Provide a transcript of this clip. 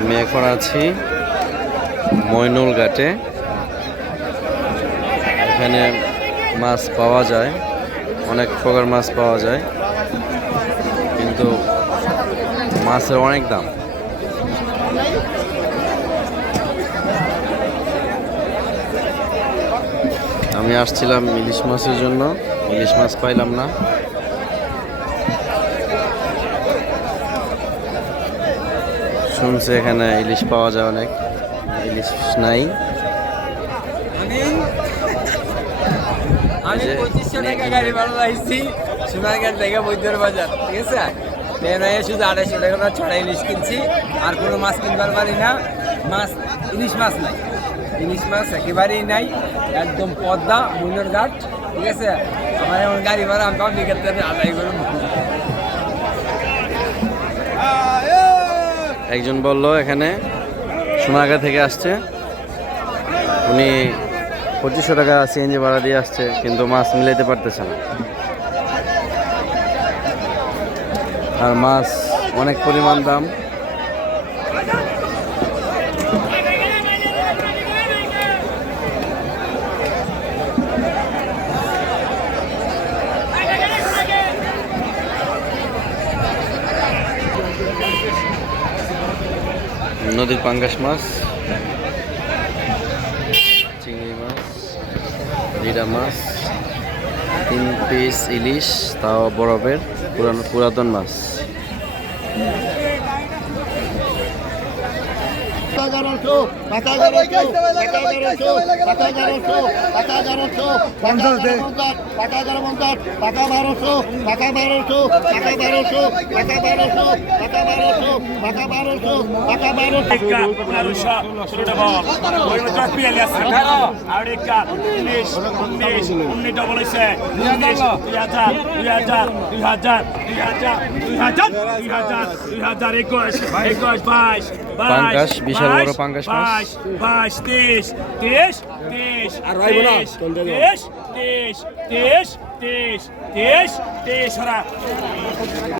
আমি এখন আছি মইনুল ঘাটে। এখানে মাছ পাওয়া যায়, অনেক প্রকার মাছ পাওয়া যায়, কিন্তু মাছের অনেক দাম। আমি আসছিলাম ইলিশ মাছের জন্য, ইলিশ মাছ পাইলাম না। শুনছি এখানে ইলিশ পাওয়া যায় অনেক, ইলিশ নাই। আমি 2500 টাকা গাড়ি ভাড়া লাইছি সোনারগাঁ থেকে বৈদ্যর বাজার, ঠিক আছে? ট্রেন হয়ে শুধু 250 টাকা ছড়া ইলিশ কিনছি, আর কোনো মাছ কিনবার পারি না। মাছ ইলিশ মাছ নাই, ইলিশ মাছ একেবারেই নাই, একদম পদ্মা মইনুল ঘাট, ঠিক আছে? আমার এখন গাড়ি ভাড়া আমি পাবলিকের থেকে আদায় করুন। একজন বলল এখানে সোনারগাঁ থেকে আসছে, উনি 2500 টাকা সিএনজি ভাড়া দিয়ে আসছে, কিন্তু মাছ মিলাইতে পারতেছে না। আর মাছ অনেক পরিমাণ দাম। নদীর পাঙ্গাস মাছ, চিংড়ি মাছ, জিরা মাছ, 3 পিস ইলিশ, তাও বরফের পুরাতন মাছ। পাঙ্গাস, বিশাল বড় পাঙ্গাস মাছ। 22, 23, 23, আর ভাই বলা 23, 23, 23, 23, 23, 23